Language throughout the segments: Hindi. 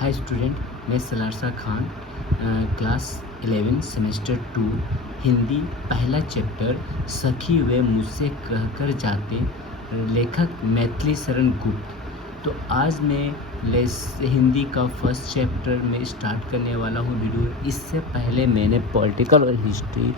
हाय स्टूडेंट, मैं सलारसा खान, क्लास 11 सेमेस्टर 2 हिंदी पहला चैप्टर सखी वे मुझसे कहकर जाते, लेखक मैथिली शरण गुप्त। तो आज मैं हिंदी का फर्स्ट चैप्टर में स्टार्ट करने वाला हूँ वीडियो। इससे पहले मैंने पॉलिटिकल और हिस्ट्री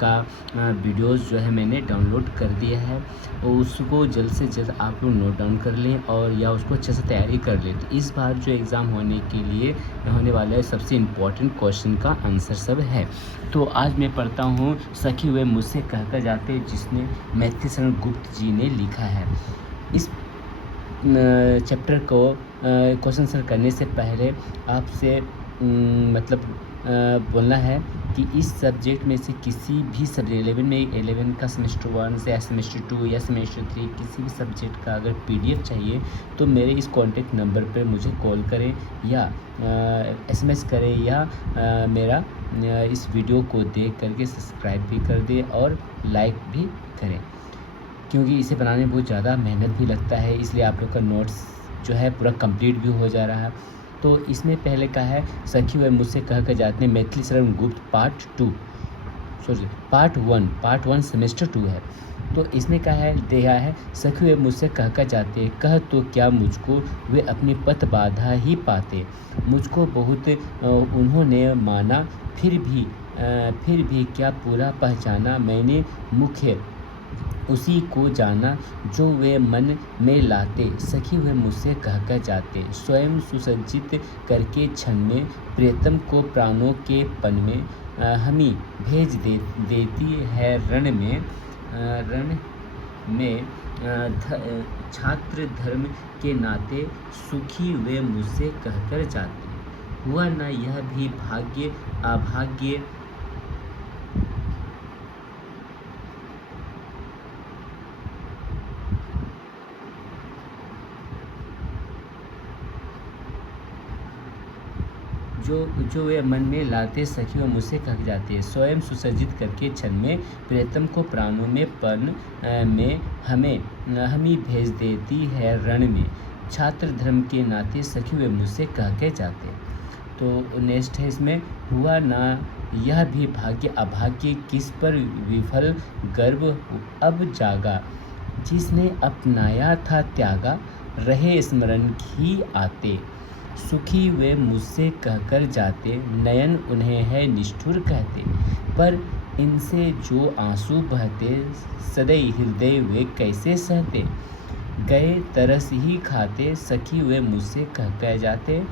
का वीडियोस जो है मैंने डाउनलोड कर दिया है, और उसको जल्द से जल्द आप लोग नोट डाउन कर लें और या उसको अच्छे से तैयारी कर लें। तो इस बार जो एग्ज़ाम होने के लिए होने वाला है, सबसे इम्पोर्टेंट क्वेश्चन का आंसर सब है। तो आज मैं पढ़ता हूँ सखी वे मुझसे कहकर जाते, जिसने मैथिली शरण गुप्त जी ने लिखा है। इस चैप्टर को क्वेश्चन आंसर करने से पहले आपसे बोलना है कि इस सब्जेक्ट में से किसी भी सब्जेक्ट 11 का सेमेस्टर 1 से या सेमेस्टर 2 या सेमेस्टर 3 किसी भी सब्जेक्ट का अगर PDF चाहिए तो मेरे इस कॉन्टेक्ट नंबर पर मुझे कॉल करें या SMS करें या मेरा इस वीडियो को देख करके सब्सक्राइब भी कर दें और लाइक भी करें, क्योंकि इसे बनाने में बहुत ज़्यादा मेहनत भी लगता है, इसलिए आप लोग का नोट्स जो है पूरा कंप्लीट भी हो जा रहा है। तो इसमें पहले का है सखी वे मुझसे कहकर जाते हैं, मैथिली शरण गुप्त पार्ट 1 सेमेस्टर 2 है। तो इसमें क्या है दिया है, सखी वे मुझसे कहकर जाते, कह तो क्या मुझको वे अपनी पथ बाधा ही पाते, मुझको बहुत उन्होंने माना, फिर भी क्या पूरा पहचाना, मैंने मुख्य उसी को जाना जो वे मन में लाते, सखी वे मुझसे कहकर जाते, स्वयं सुसज्जित करके क्षण में प्रियतम को प्राणों के पन में, हमी भेज देती है रण में छात्र धर्म के नाते, सुखी वे मुझसे कहकर जाते, हुआ न यह भी भाग्य अभाग्य, जो वे मन में लाते, सखी व मुझसे कह जाते, स्वयं सुसज्जित करके क्षण में प्रियतम को प्राणों में पन में हमी भेज देती है रण में, छात्र धर्म के नाते, सखी वे मुझसे कह के जाते। तो नेक्स्ट है इसमें, हुआ ना यह भी भाग्य अभाग्य, किस पर विफल गर्व अब जागा, जिसने अपनाया था त्यागा, रहे स्मरण ही आते, सुखी वे मुझसे कहकर जाते, नयन उन्हें है निष्ठुर कहते, पर इनसे जो आंसू बहते, सदैव हृदय वे कैसे सहते, गए तरस ही खाते, सखी वे मुझसे कहकर जाते,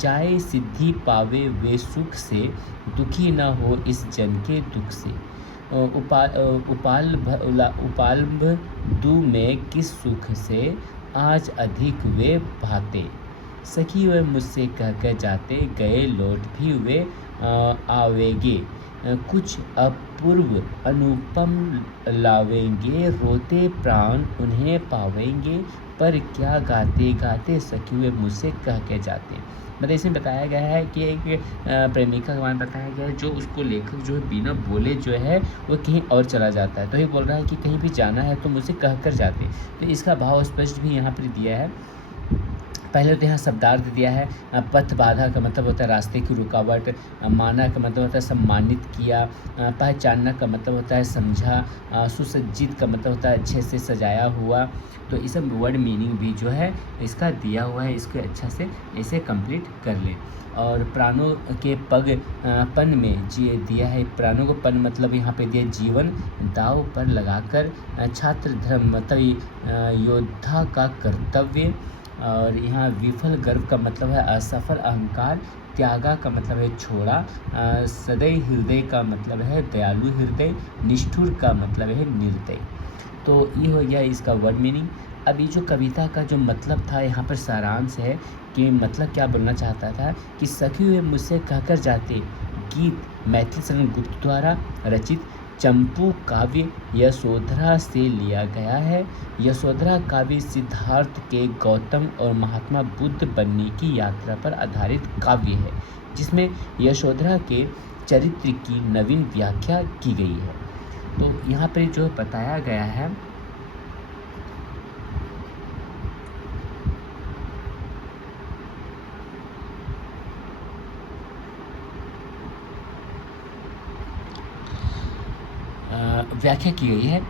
जाए सिद्धि पावे वे सुख से, दुखी न हो इस जन के दुख से, उपाल्भ दू में किस सुख से, आज अधिक वे भाते, सखी वे मुझसे कहकर जाते, गए लौट भी वे आवेंगे, कुछ अपूर्व अनुपम लावेंगे, रोते प्राण उन्हें पावेंगे, पर क्या गाते गाते, सखी वे मुझसे कह के जाते। मतलब इसमें बताया गया है कि एक प्रेमिका का बारे में बताया गया है, जो उसको लेखक जो है बिना बोले जो है वो कहीं और चला जाता है, तो ये बोल रहा है कि कहीं भी जाना है तो मुझसे कह कर जाते। तो इसका भाव स्पष्ट भी यहाँ पर दिया है। पहले तो यहाँ शब्दार्थ दिया है, पथ बाधा का मतलब होता है रास्ते की रुकावट, माना का मतलब होता है सम्मानित किया, पहचानना का मतलब होता है समझा, सुसज्जित का मतलब होता है अच्छे से सजाया हुआ। तो इस सब वर्ड मीनिंग भी जो है इसका दिया हुआ है, इसको अच्छा से इसे कंप्लीट कर लें। और प्राणों के पन में दिया है, प्राणों को पन मतलब यहाँ पे दिया जीवन दाव पर लगाकर, छात्र धर्म मतलब योद्धा का कर्तव्य, और यहाँ विफल गर्व का मतलब है असफल अहंकार, त्यागा का मतलब है छोड़ा, सदैव हृदय का मतलब है दयालु हृदय, निष्ठुर का मतलब है निर्दय। तो ये हो गया इसका वर्ड मीनिंग। अब ये जो कविता का जो मतलब था, यहाँ पर सारांश है कि मतलब क्या बोलना चाहता था कि सखी वे मुझसे कहकर जाते गीत मैथिली शरण गुप्त द्वारा रचित चंपू काव्य यशोधरा से लिया गया है। यशोधरा काव्य सिद्धार्थ के गौतम और महात्मा बुद्ध बनने की यात्रा पर आधारित काव्य है, जिसमें यशोधरा के चरित्र की नवीन व्याख्या की गई है। तो यहाँ पर जो बताया गया है, व्याख्या की गई है।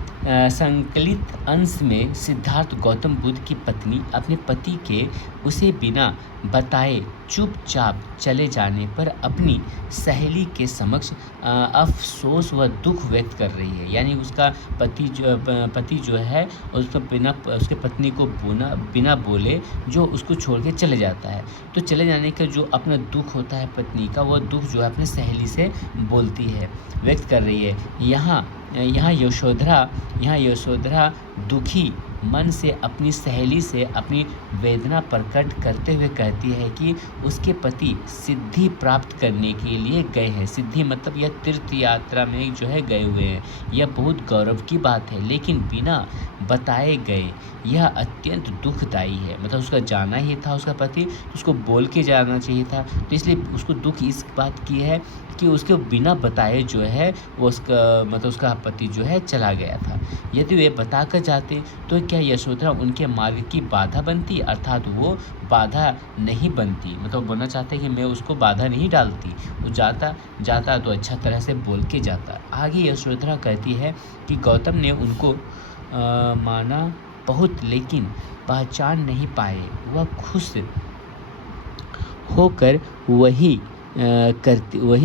संकलित अंश में सिद्धार्थ गौतम बुद्ध की पत्नी अपने पति के उसे बिना बताए चुपचाप चले जाने पर अपनी सहेली के समक्ष अफसोस व दुख व्यक्त कर रही है। यानी उसका पति जो है उसको उसके पत्नी को बिना बोले जो उसको छोड़ के चले जाता है। तो चले जाने का जो अपना दुख होता है पत्नी का, वह दुख जो है अपने सहेली से बोलती है, व्यक्त कर रही है। यहाँ यशोधरा दुखी मन से अपनी सहेली से अपनी वेदना प्रकट करते हुए कहती है कि उसके पति सिद्धि प्राप्त करने के लिए गए हैं। सिद्धि मतलब यह तीर्थ यात्रा में जो है गए हुए हैं। यह बहुत गौरव की बात है, लेकिन बिना बताए गए यह अत्यंत दुखदायी है। मतलब उसका जाना ही था उसका पति, उसको बोल के जाना चाहिए था। तो इसलिए उसको दुख इस बात की है कि उसके बिना बताए जो है वो उसका पति जो है चला गया था। यदि वे बताकर जाते तो क्या यशोधरा उनके मार्ग की बाधा बनती, अर्थात वो बाधा नहीं बनती। मतलब बोलना चाहते हैं कि मैं उसको बाधा नहीं डालती, वो जाता तो अच्छा तरह से बोल के जाता। आगे यशोधरा कहती है कि गौतम ने उनको माना बहुत, लेकिन पहचान नहीं पाए। वह खुश होकर वही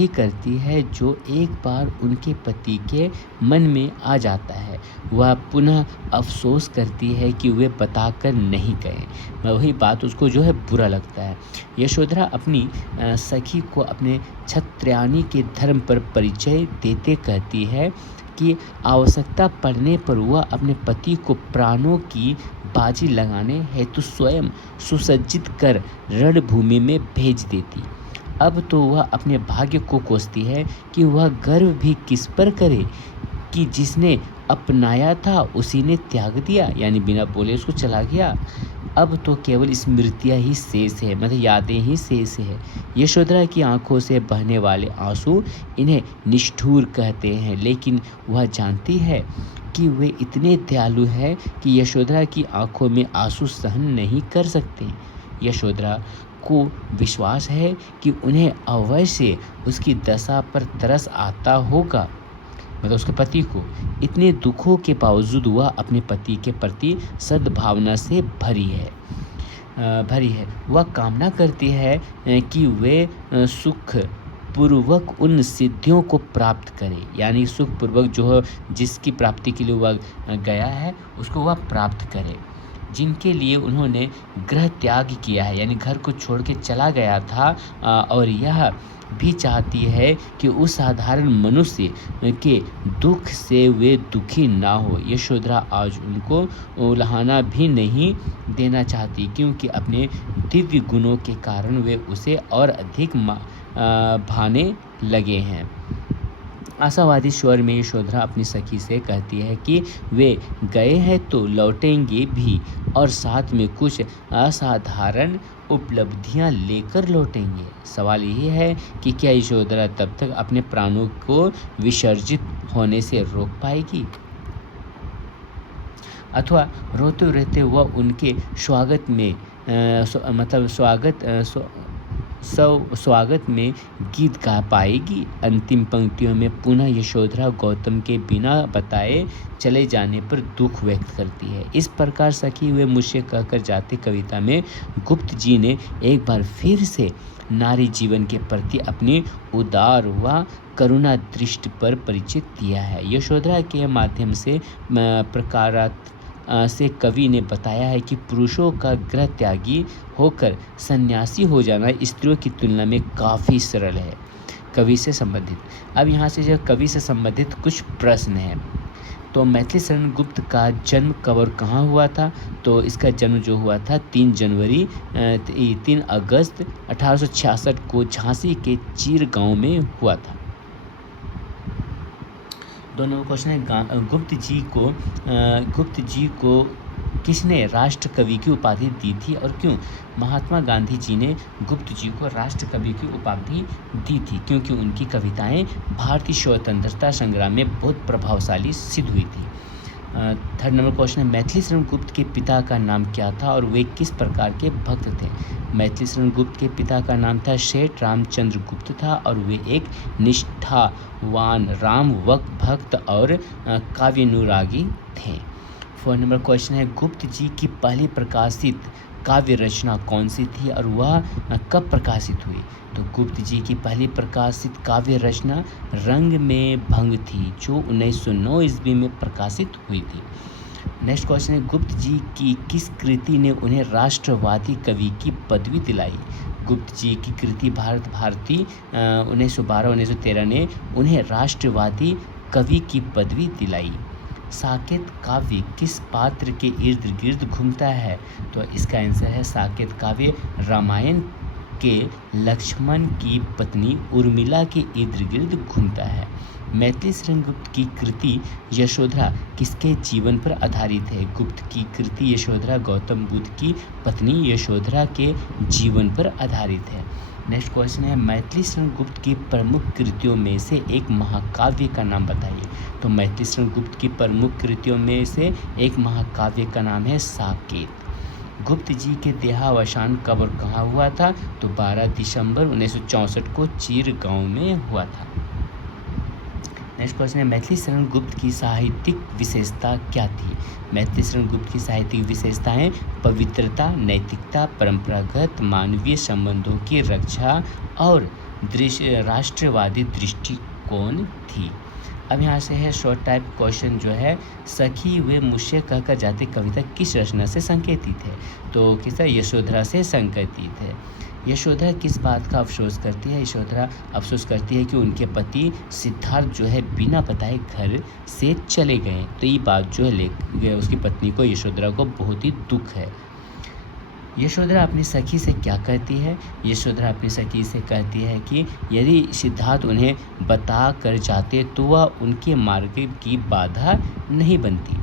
करती है जो एक बार उनके पति के मन में आ जाता है। वह पुनः अफसोस करती है कि वे बताकर नहीं गए। वही बात उसको जो है बुरा लगता है। यशोधरा अपनी सखी को अपने क्षत्रियानी के धर्म पर परिचय देते कहती है कि आवश्यकता पड़ने पर वह अपने पति को प्राणों की बाजी लगाने हेतु स्वयं सुसज्जित कर रणभूमि में भेज देती। अब तो वह अपने भाग्य को कोसती है कि वह गर्व भी किस पर करे कि जिसने अपनाया था उसी ने त्याग दिया, यानी बिना बोले उसको चला गया। अब तो केवल स्मृतियाँ ही शेष है, मतलब यादें ही शेष है। यशोधरा की आंखों से बहने वाले आंसू इन्हें निष्ठुर कहते हैं, लेकिन वह जानती है कि वे इतने दयालु हैं कि यशोधरा की आंखों में आंसू सहन नहीं कर सकते। यशोधरा को विश्वास है कि उन्हें अवश्य उसकी दशा पर तरस आता होगा। मतलब उसके पति को इतने दुखों के बावजूद वह अपने पति के प्रति सद्भावना से भरी है। वह कामना करती है कि वे सुख पूर्वक उन सिद्धियों को प्राप्त करे, यानी सुख पूर्वक जो जिसकी प्राप्ति के लिए वह गया है उसको वह प्राप्त करे, जिनके लिए उन्होंने गृह त्याग किया है, यानी घर को छोड़ के चला गया था। और यह भी चाहती है कि उस साधारण मनुष्य के दुख से वे दुखी ना हो। यशोधरा आज उनको उल्हाना भी नहीं देना चाहती, क्योंकि अपने दिव्य गुणों के कारण वे उसे और अधिक भाने लगे हैं। आशावादी स्वर में यशोधरा अपनी सखी से कहती है कि वे गए हैं तो लौटेंगे भी, और साथ में कुछ असाधारण उपलब्धियां लेकर लौटेंगे। सवाल यही है कि क्या यशोधरा तब तक अपने प्राणों को विसर्जित होने से रोक पाएगी, अथवा रोते रहते वह उनके स्वागत में स्वागत में गीत गा पाएगी। अंतिम पंक्तियों में पुनः यशोधरा गौतम के बिना बताए चले जाने पर दुख व्यक्त करती है। इस प्रकार सखी वे मुझसे कहकर जाते कविता में गुप्त जी ने एक बार फिर से नारी जीवन के प्रति अपनी उदार व करुणा दृष्टि पर परिचित दिया है। यशोधरा के माध्यम से प्रकारात से कवि ने बताया है कि पुरुषों का गृह त्यागी होकर सन्यासी हो जाना स्त्रियों की तुलना में काफ़ी सरल है। कवि से संबंधित अब यहाँ से जो कवि से संबंधित कुछ प्रश्न हैं। तो मैथिली शरण गुप्त का जन्म कब और कहाँ हुआ था? तो इसका जन्म जो हुआ था 3 अगस्त 1866 को झांसी के चीर गांव में हुआ था। 2 नंबर क्वेश्चन है गुप्त जी को किसने राष्ट्र कवि की उपाधि दी थी और क्यों? महात्मा गांधी जी ने गुप्त जी को राष्ट्र कवि की उपाधि दी थी क्योंकि उनकी कविताएं भारतीय स्वतंत्रता संग्राम में बहुत प्रभावशाली सिद्ध हुई थी। थर्ड नंबर क्वेश्चन है, मैथिली शरण गुप्त के पिता का नाम क्या था और वे किस प्रकार के भक्त थे? मैथिली शरण गुप्त के पिता का नाम था सेठ रामचंद्र गुप्त था और वे एक निष्ठावान राम भक्त और काव्यानुरागी थे। फोर्थ नंबर क्वेश्चन है, गुप्त जी की पहली प्रकाशित काव्य रचना कौन सी थी और वह कब प्रकाशित हुई? तो गुप्त जी की पहली प्रकाशित काव्य रचना रंग में भंग थी, जो 1909 ईस्वी में प्रकाशित हुई थी। नेक्स्ट क्वेश्चन है, गुप्त जी की किस कृति ने उन्हें राष्ट्रवादी कवि की पदवी दिलाई? गुप्त जी की कृति भारत भारती 1912-1913 ने उन्हें राष्ट्रवादी कवि की पदवी दिलाई। साकेत काव्य किस पात्र के इर्द गिर्द घूमता है? तो इसका आंसर है साकेत काव्य रामायण के लक्ष्मण की पत्नी उर्मिला के इर्द गिर्द घूमता है। मैथिली शरण गुप्त की कृति यशोधरा किसके जीवन पर आधारित है? गुप्त की कृति यशोधरा गौतम बुद्ध की पत्नी यशोधरा के जीवन पर आधारित है। नेक्स्ट क्वेश्चन है, मैथिली शरण गुप्त की प्रमुख कृतियों में से एक महाकाव्य का नाम बताइए। तो मैथिली शरण गुप्त की प्रमुख कृतियों में से एक महाकाव्य का नाम है साकेत। गुप्त जी के देहावसान कब और कहाँ हुआ था? तो 12 दिसंबर 1964 को चीर गांव में हुआ था। नेक्स्ट क्वेश्चन है, मैथिली शरण गुप्त की साहित्यिक विशेषता क्या थी? मैथिली शरण गुप्त की साहित्यिक विशेषताएं पवित्रता, नैतिकता, परंपरागत मानवीय संबंधों की रक्षा और राष्ट्रवादी दृष्टिकोण थी। अब यहाँ से है शॉर्ट टाइप क्वेश्चन जो है, सखी वे मुझसे कहकर जाते कविता किस रचना से संकेतित है? तो किस यशोधरा से संकेतित है। यशोधरा किस बात का अफसोस करती है? यशोधरा अफसोस करती है कि उनके पति सिद्धार्थ जो है बिना बताए घर से चले गए। तो ये बात जो है उसकी पत्नी को यशोधरा को बहुत ही दुख है। यशोधरा अपनी सखी से क्या कहती है? यशोधरा अपनी सखी से कहती है कि यदि सिद्धार्थ उन्हें बता कर जाते तो वह उनके मार्ग की बाधा नहीं बनती।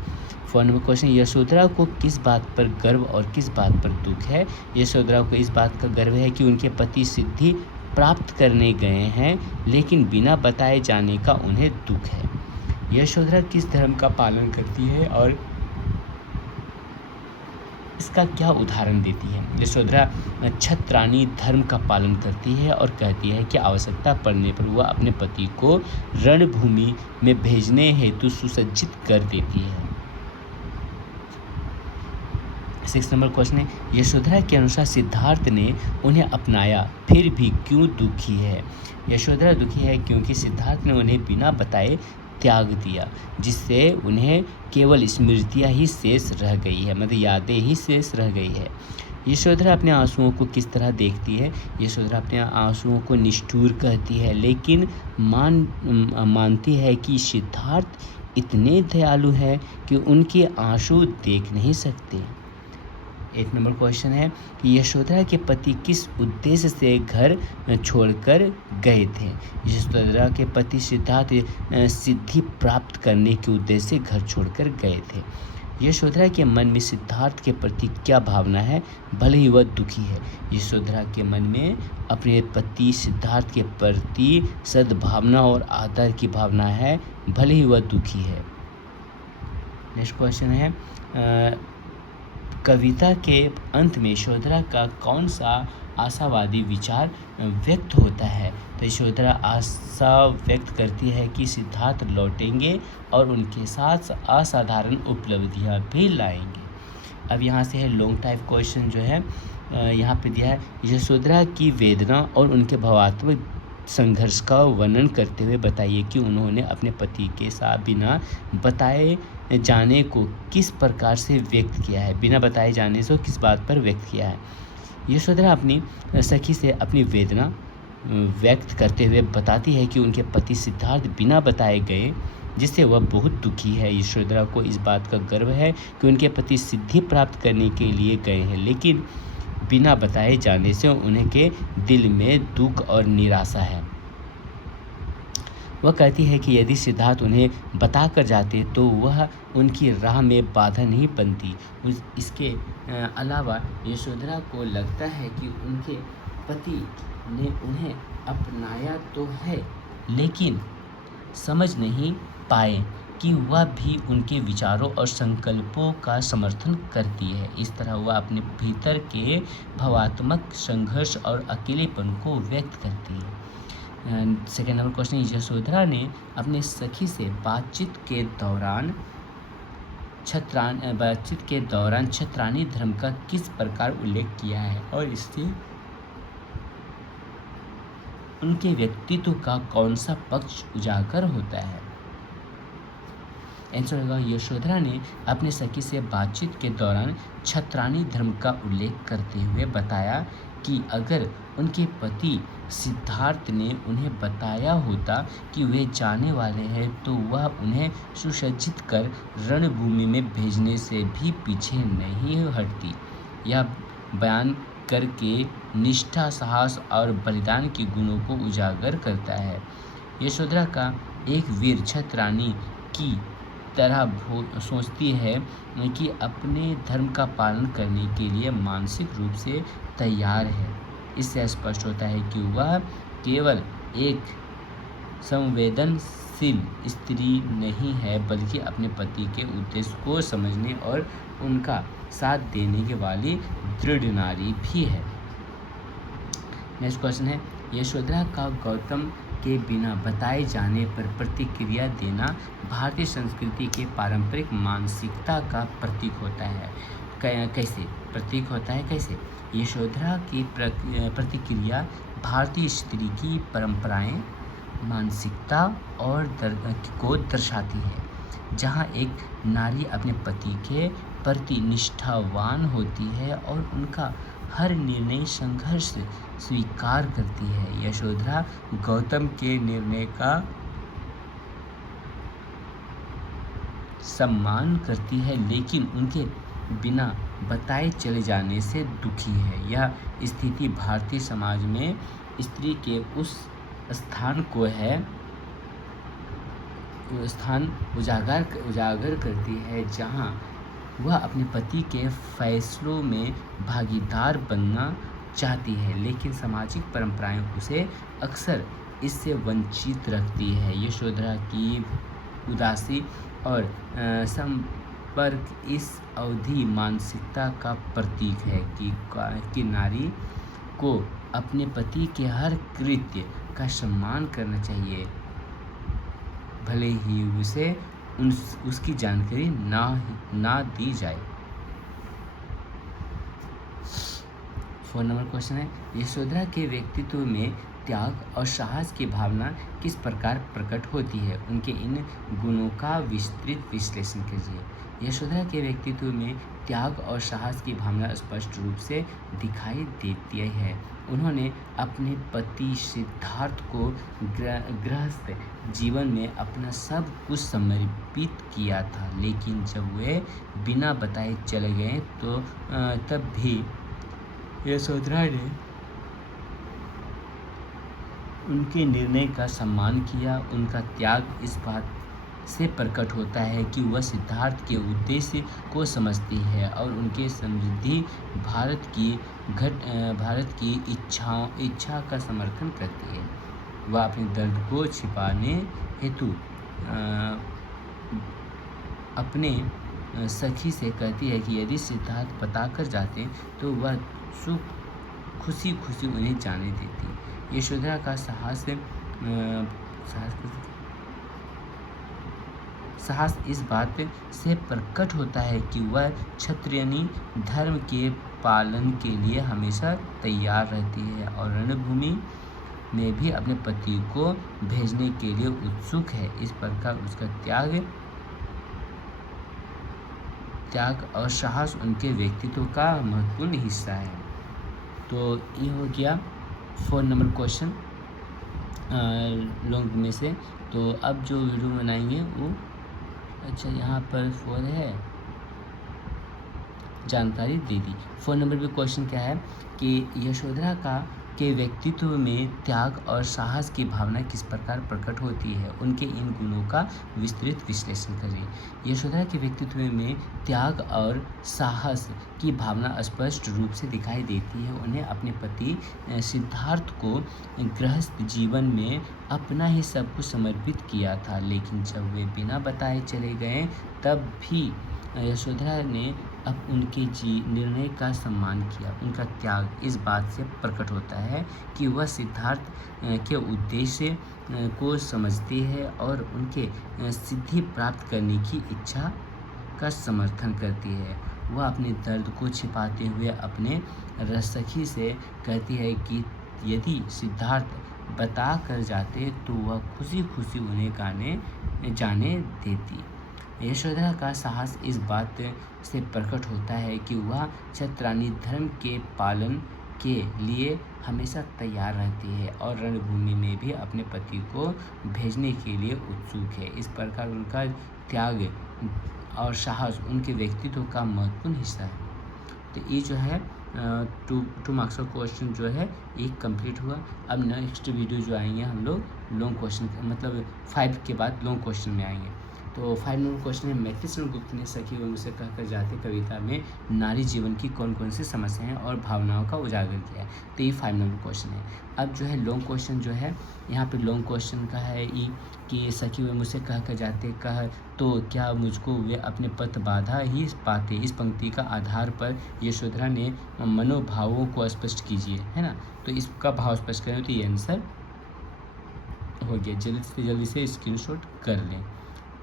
फोर्थ नंबर क्वेश्चन, यशोधरा को किस बात पर गर्व और किस बात पर दुख है? यशोधरा को इस बात का गर्व है कि उनके पति सिद्धि प्राप्त करने गए हैं, लेकिन बिना बताए जाने का उन्हें दुख है। यशोधरा किस धर्म का पालन करती है और इसका क्या उदाहरण देती है? यशोधरा क्षत्राणी धर्म का पालन करती है और कहती है कि आवश्यकता पड़ने पर वह अपने पति को रणभूमि में भेजने हेतु सुसज्जित कर देती है। 6 नंबर क्वेश्चन है, यशोधरा के अनुसार सिद्धार्थ ने उन्हें अपनाया फिर भी क्यों दुखी है? यशोधरा दुखी है क्योंकि सिद्धार्थ ने उन्हें बिना बताए त्याग दिया, जिससे उन्हें केवल स्मृतियाँ ही शेष रह गई है, मतलब यादें ही शेष रह गई है। यशोधरा अपने आंसुओं को किस तरह देखती है? यशोधरा अपने आंसुओं को निष्ठुर कहती है, लेकिन मानती है कि सिद्धार्थ इतने दयालु है कि उनके आंसू देख नहीं सकते। 8 नंबर क्वेश्चन है कि यशोधरा के पति किस उद्देश्य से घर छोड़कर गए थे? यशोधरा के पति सिद्धार्थ सिद्धि प्राप्त करने के उद्देश्य से घर छोड़कर गए थे। यशोधरा के मन में सिद्धार्थ के प्रति क्या भावना है? भले ही वह दुखी है, यशोधरा के मन में अपने पति सिद्धार्थ के प्रति सद्भावना और आदर की भावना है, भले ही वह दुखी है। नेक्स्ट क्वेश्चन है, कविता के अंत में यशोधरा का कौन सा आशावादी विचार व्यक्त होता है? तो यशोधरा आशा व्यक्त करती है कि सिद्धार्थ लौटेंगे और उनके साथ असाधारण उपलब्धियां भी लाएंगे। अब यहाँ से है लॉन्ग टाइप क्वेश्चन जो है यहाँ पे दिया है, यशोधरा की वेदना और उनके भावात्मक संघर्ष का वर्णन करते हुए बताइए कि उन्होंने अपने पति के साथ बिना बताए जाने को किस प्रकार से व्यक्त किया है। बिना बताए जाने से किस बात पर व्यक्त किया है। यशोधरा अपनी सखी से अपनी वेदना व्यक्त करते हुए बताती है कि उनके पति सिद्धार्थ बिना बताए गए, जिससे वह बहुत दुखी है। यशोधरा को इस बात का गर्व है कि उनके पति सिद्धि प्राप्त करने के लिए गए हैं, लेकिन बिना बताए जाने से उनके दिल में दुख और निराशा है। वह कहती है कि यदि सिद्धार्थ उन्हें बता कर जाते तो वह उनकी राह में बाधा नहीं बनती। इसके अलावा यशोधरा को लगता है कि उनके पति ने उन्हें अपनाया तो है, लेकिन समझ नहीं पाए कि वह भी उनके विचारों और संकल्पों का समर्थन करती है। इस तरह वह अपने भीतर के भावात्मक संघर्ष और अकेलेपन को व्यक्त करती है। सेकेंड नंबर क्वेश्चन, यशोधरा ने अपने सखी से बातचीत के दौरान छत्रानी धर्म का किस प्रकार उल्लेख किया है और इससे उनके व्यक्तित्व का कौन सा पक्ष उजागर होता है? आंसर होगा, यशोधरा ने अपने सखी से बातचीत के दौरान छत्रानी धर्म का उल्लेख करते हुए बताया कि अगर उनके पति सिद्धार्थ ने उन्हें बताया होता कि वे जाने वाले हैं तो वह उन्हें सुसज्जित कर रणभूमि में भेजने से भी पीछे नहीं हटती। यह बयान करके निष्ठा, साहस और बलिदान के गुणों को उजागर करता है। यशोधरा का एक वीर छत्रानी की तरह सोचती है कि अपने धर्म का पालन करने के लिए मानसिक रूप से तैयार है। इससे स्पष्ट होता है कि वह केवल एक संवेदनशील स्त्री नहीं है बल्कि अपने पति के उद्देश्य को समझने और उनका साथ देने वाली दृढ़ नारी भी है। नेक्स्ट क्वेश्चन है, यशोधरा का गौतम के बिना बताए जाने पर प्रतिक्रिया देना भारतीय संस्कृति के पारंपरिक मानसिकता का प्रतीक होता है। कैसे प्रतीक होता है? कैसे? यशोधरा की प्रतिक्रिया भारतीय स्त्री की परंपराएं, मानसिकता और को दर्शाती है, जहां एक नारी अपने पति के प्रति निष्ठावान होती है और उनका हर निर्णय संघर्ष स्वीकार करती है। यशोधरा गौतम के निर्णय का सम्मान करती है लेकिन उनके बिना बताए चले जाने से दुखी है। यह स्थिति भारतीय समाज में स्त्री के उस स्थान को उजागर करती है जहां वह अपने पति के फैसलों में भागीदार बनना चाहती है, लेकिन सामाजिक परंपराएं उसे अक्सर इससे वंचित रखती है। यशोधरा की उदासी और संपर्क इस अवधि मानसिकता का प्रतीक है कि नारी को अपने पति के हर कृत्य का सम्मान करना चाहिए, भले ही उसे उसकी जानकारी ना दी जाए। 4 नंबर क्वेश्चन है, यशोधरा के व्यक्तित्व में त्याग और साहस की भावना किस प्रकार प्रकट होती है? उनके इन गुणों का विस्तृत विश्लेषण कीजिए। यशोधरा के व्यक्तित्व में त्याग और साहस की भावना स्पष्ट रूप से दिखाई देती है। उन्होंने अपने पति सिद्धार्थ को गृहस्थ जीवन में अपना सब कुछ समर्पित किया था, लेकिन जब वे बिना बताए चले गए तो तब भी यशोधरा ने उनके निर्णय का सम्मान किया। उनका त्याग इस बात से प्रकट होता है कि वह सिद्धार्थ के उद्देश्य को समझती है और उनके समृद्धि भारत की इच्छा का समर्थन करती है। वह अपने दर्द को छिपाने हेतु अपने सखी से कहती है कि यदि सिद्धार्थ पता कर जाते तो वह खुशी उन्हें जाने देती। यशोधरा का साहस इस बात से प्रकट होता है कि वह क्षत्रियनी धर्म के पालन के लिए हमेशा तैयार रहती है और रणभूमि में भी अपने पति को भेजने के लिए उत्सुक है। इस प्रकार उसका त्याग और साहस उनके व्यक्तित्व का महत्वपूर्ण हिस्सा है। तो ये हो गया 4 नंबर क्वेश्चन लॉन्ग में से। तो अब जो वीडियो बनाएंगे वो अच्छा यहाँ पर 4 है, जानकारी दे दी। 4 नंबर पे क्वेश्चन क्या है कि यशोधरा का के व्यक्तित्व में त्याग और साहस की भावना किस प्रकार प्रकट होती है, उनके इन गुणों का विस्तृत विश्लेषण करें। यशोधरा के व्यक्तित्व में त्याग और साहस की भावना स्पष्ट रूप से दिखाई देती है। उन्हें अपने पति सिद्धार्थ को गृहस्थ जीवन में अपना ही सब कुछ समर्पित किया था, लेकिन जब वे बिना बताए चले गए तब भी यशोधरा ने अब उनके निर्णय का सम्मान किया। उनका त्याग इस बात से प्रकट होता है कि वह सिद्धार्थ के उद्देश्य को समझती है और उनके सिद्धि प्राप्त करने की इच्छा का समर्थन करती है। वह अपने दर्द को छिपाते हुए अपने रससखी से कहती है कि यदि सिद्धार्थ बता कर जाते तो वह खुशी खुशी उन्हें जाने देती। यशोधरा का साहस इस बात से प्रकट होता है कि वह क्षत्रानी धर्म के पालन के लिए हमेशा तैयार रहती है और रणभूमि में भी अपने पति को भेजने के लिए उत्सुक है। इस प्रकार उनका त्याग और साहस उनके व्यक्तित्व का महत्वपूर्ण हिस्सा है। तो ये जो है टू मार्क्स का क्वेश्चन जो है ये कंप्लीट हुआ। अब नेक्स्ट वीडियो जो आएंगे हम लोग लॉन्ग क्वेश्चन मतलब 5 के बाद लॉन्ग क्वेश्चन में आएंगे। तो 5 नंबर क्वेश्चन है, मैथिलीशरण गुप्त ने सखी व मुझसे कहकर जाते कविता में नारी जीवन की कौन कौन सी समस्याएं और भावनाओं का उजागर किया है। तो ये 5 नंबर क्वेश्चन है। अब जो है लॉन्ग क्वेश्चन जो है यहाँ पे लॉन्ग क्वेश्चन का है ये कि सखी व मुझसे कहकर जाते कह तो क्या मुझको वे अपने पथ बाधा ही पाते। इस पंक्ति का आधार पर यशोधरा ने मनोभावों को स्पष्ट कीजिए, है ना। तो इसका भाव स्पष्ट करें तो ये आंसर हो गया। जल्दी से स्क्रीनशॉट कर लें।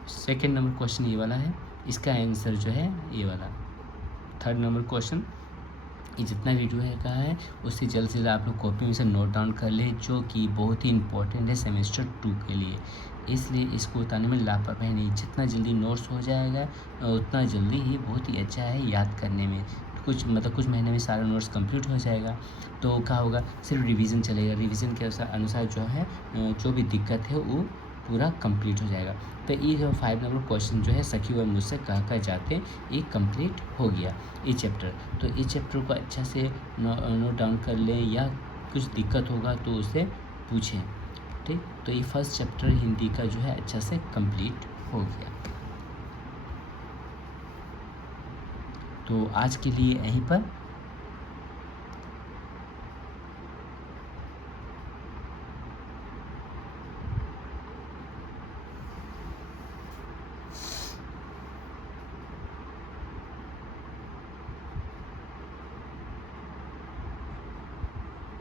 सेकेंड नंबर क्वेश्चन ये वाला है, इसका आंसर जो है ये वाला। थर्ड नंबर क्वेश्चन ये जितना वीडियो है कहा है उससे जल्द से जल्द आप लोग कॉपी में से नोट डाउन कर लें, जो कि बहुत ही इंपॉर्टेंट है सेमेस्टर 2 के लिए। इसलिए इसको उतारने में लापरवाही नहीं, जितना जल्दी नोट्स हो जाएगा उतना जल्दी ही बहुत ही अच्छा है याद करने में। कुछ महीने में सारा नोट्स कंप्लीट हो जाएगा तो क्या होगा, सिर्फ रिवीजन चलेगा। रिवीजन के अनुसार जो है जो भी दिक्कत है वो पूरा कंप्लीट हो जाएगा। तो ये जो 5 नंबर क्वेश्चन जो है सखी व मुझसे कहकर जाते ये कंप्लीट हो गया ये चैप्टर। तो इस चैप्टर को अच्छा से नोट डाउन कर लें, या कुछ दिक्कत होगा तो उसे पूछें, ठीक। तो ये फर्स्ट चैप्टर हिंदी का जो है अच्छा से कंप्लीट हो गया। तो आज के लिए यहीं पर